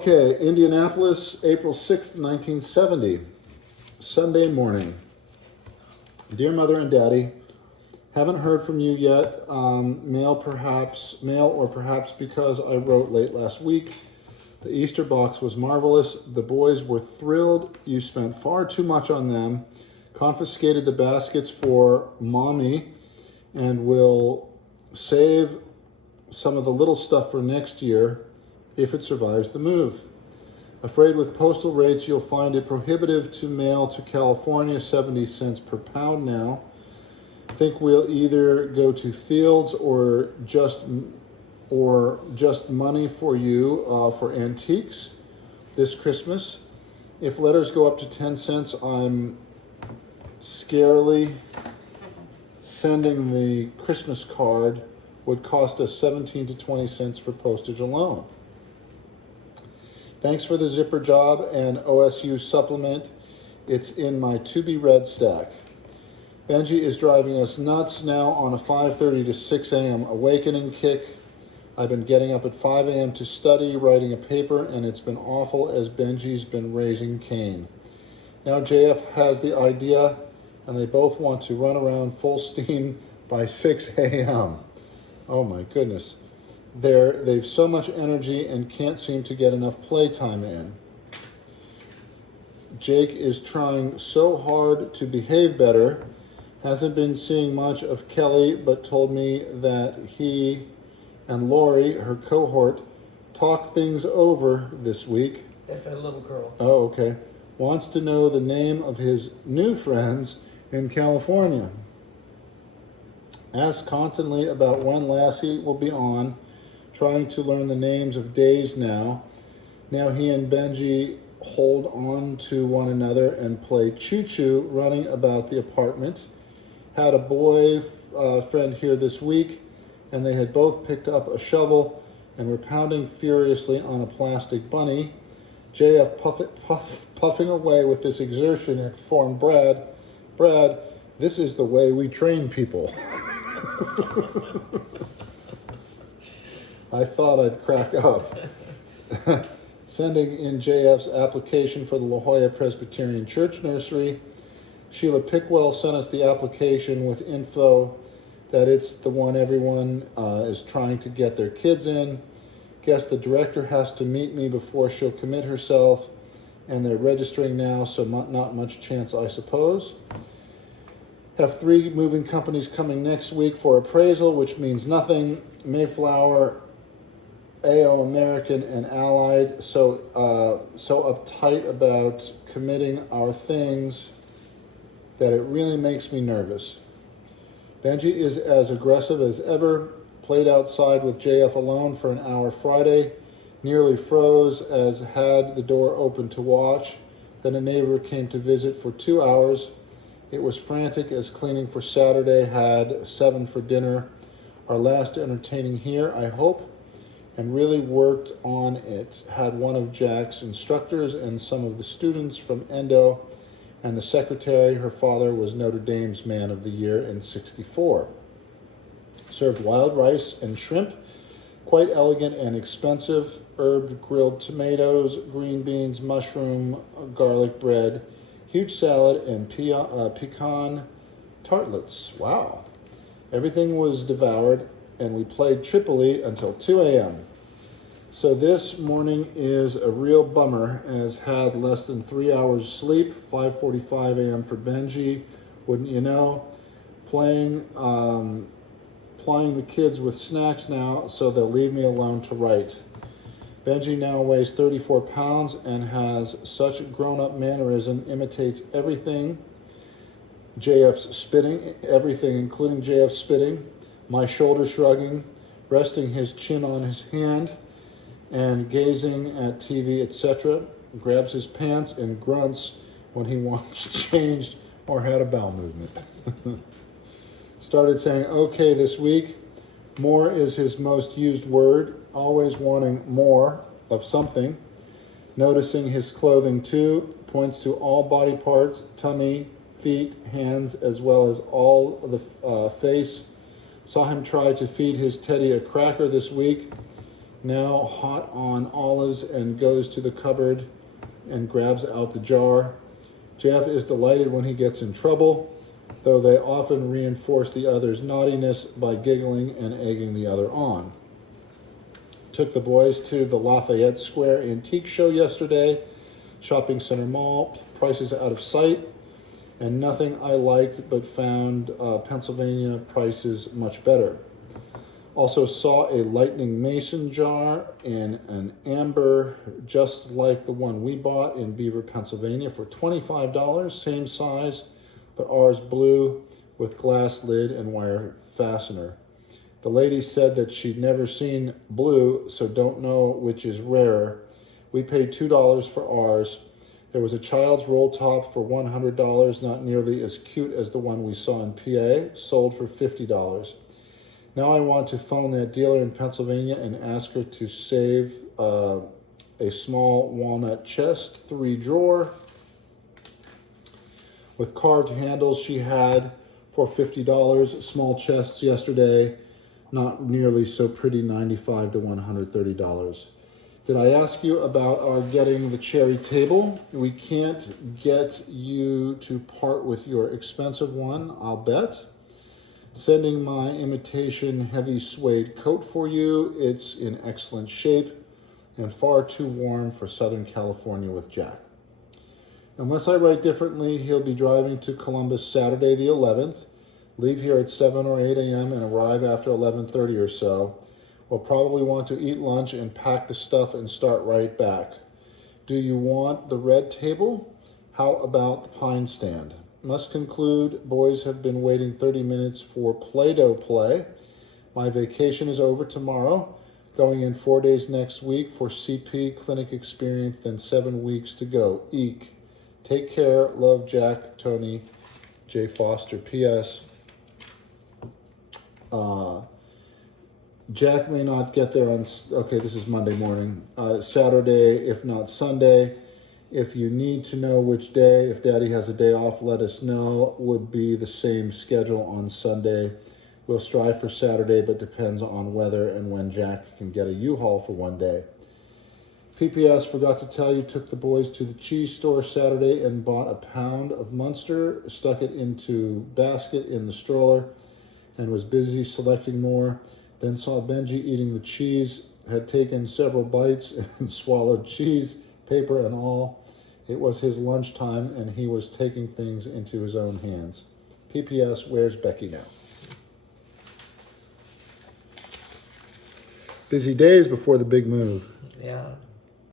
Okay, Indianapolis, April 6th, 1970, Sunday morning. Dear Mother and Daddy, haven't heard from you yet. Mail or perhaps because I wrote late last week. The Easter box was marvelous. The boys were thrilled. You spent far too much on them, confiscated the baskets for Mommy, and will save some of the little stuff for next year if it survives the move. Afraid with postal rates you'll find it prohibitive to mail to California, 70 cents per pound now. Think we'll either go to Fields or just money for you for antiques this Christmas. If letters go up to 10 cents, I'm scarily sending the Christmas card would cost us 17 to 20 cents for postage alone. Thanks for the zipper job and OSU supplement. It's in my to-be-read stack. Benji is driving us nuts now on a 5:30 to 6 a.m. awakening kick. I've been getting up at 5 a.m. to study, writing a paper, and it's been awful as Benji's been raising Cain. Now JF has the idea, and they both want to run around full steam by 6 a.m. Oh my goodness. They've so much energy and can't seem to get enough playtime in. Jake is trying so hard to behave better. Hasn't been seeing much of Kelly, but told me that he and Lori, her cohort, talked things over this week. That's that little girl. Oh, okay. Wants to know the name of his new friends in California. Asks constantly about when Lassie will be on. Trying to learn the names of days now. Now he and Benji hold on to one another and play choo-choo running about the apartment. Had a boy friend here this week, and they had both picked up a shovel and were pounding furiously on a plastic bunny. JF puffing away with this exertion informed Brad, this is the way we train people. I thought I'd crack up. Sending in JF's application for the La Jolla Presbyterian Church Nursery. Sheila Pickwell sent us the application with info that it's the one everyone is trying to get their kids in. Guess the director has to meet me before she'll commit herself, and they're registering now, so not much chance, I suppose. Have 3 moving companies coming next week for appraisal, which means nothing. Mayflower, AO American, and Allied, so uptight about committing our things that it really makes me nervous. Benji is as aggressive as ever. Played outside with JF alone for an hour Friday. Nearly froze as had the door open to watch. Then a neighbor came to visit for 2 hours. It was frantic as cleaning for Saturday had 7 for dinner. Our last entertaining here, I hope, and really worked on it. Had one of Jack's instructors and some of the students from Endo, and the secretary, her father, was Notre Dame's Man of the Year in '64. Served wild rice and shrimp, quite elegant and expensive. Herbed grilled tomatoes, green beans, mushroom, garlic bread, huge salad, and pecan tartlets. Wow. Everything was devoured, and we played Tripoli until 2 a.m. So this morning is a real bummer, as had less than 3 hours sleep. 5:45 a.m. for Benji, wouldn't you know? Plying the kids with snacks now, so they'll leave me alone to write. Benji now weighs 34 pounds and has such grown-up mannerism, imitates everything. JF's spitting, everything, including JF's spitting. My shoulder shrugging, resting his chin on his hand, and gazing at TV, etc. Grabs his pants and grunts when he wants changed or had a bowel movement. Started saying okay this week. More is his most used word, always wanting more of something. Noticing his clothing too, points to all body parts, tummy, feet, hands, as well as all the face. Saw him try to feed his teddy a cracker this week. now hot on olives and goes to the cupboard and grabs out the jar. Jeff is delighted when he gets in trouble, though they often reinforce the other's naughtiness by giggling and egging the other on. Took the boys to the Lafayette Square Antique Show yesterday, shopping center mall, prices out of sight, and nothing I liked but found Pennsylvania prices much better. Also saw a lightning mason jar in an amber, just like the one we bought in Beaver, Pennsylvania for $25, same size, but ours blue with glass lid and wire fastener. The lady said that she'd never seen blue, so don't know which is rarer. We paid $2 for ours. There was a child's roll top for $100, not nearly as cute as the one we saw in PA, sold for $50. Now I want to phone that dealer in Pennsylvania and ask her to save a small walnut chest, 3-drawer, with carved handles she had for $50. Small chests yesterday, not nearly so pretty, $95 to $130. Did I ask you about our getting the cherry table? We can't get you to part with your expensive one, I'll bet. Sending my imitation heavy suede coat for you. It's in excellent shape and far too warm for Southern California with Jack. Unless I write differently, he'll be driving to Columbus Saturday the 11th. Leave here at 7 or 8 a.m. and arrive after 11:30 or so. We'll probably want to eat lunch and pack the stuff and start right back. Do you want the red table? How about the pine stand? Must conclude, boys have been waiting 30 minutes for Play-Doh play. My vacation is over tomorrow. Going in 4 days next week for CP clinic experience, then 7 weeks to go. Eek. Take care. Love, Jack, Tony, J. Foster. P.S. Jack may not get there on, okay, this is Monday morning, Saturday, if not Sunday. If you need to know which day, if Daddy has a day off, let us know. Would be the same schedule on Sunday. We'll strive for Saturday, but depends on weather and when Jack can get a U-Haul for one day. PPS, forgot to tell you, took the boys to the cheese store Saturday and bought a pound of Munster, stuck it into basket in the stroller, and was busy selecting more. Then saw Benji eating the cheese, had taken several bites and swallowed cheese, paper and all. It was his lunchtime and he was taking things into his own hands. PPS, where's Becky now? Busy days before the big move. Yeah.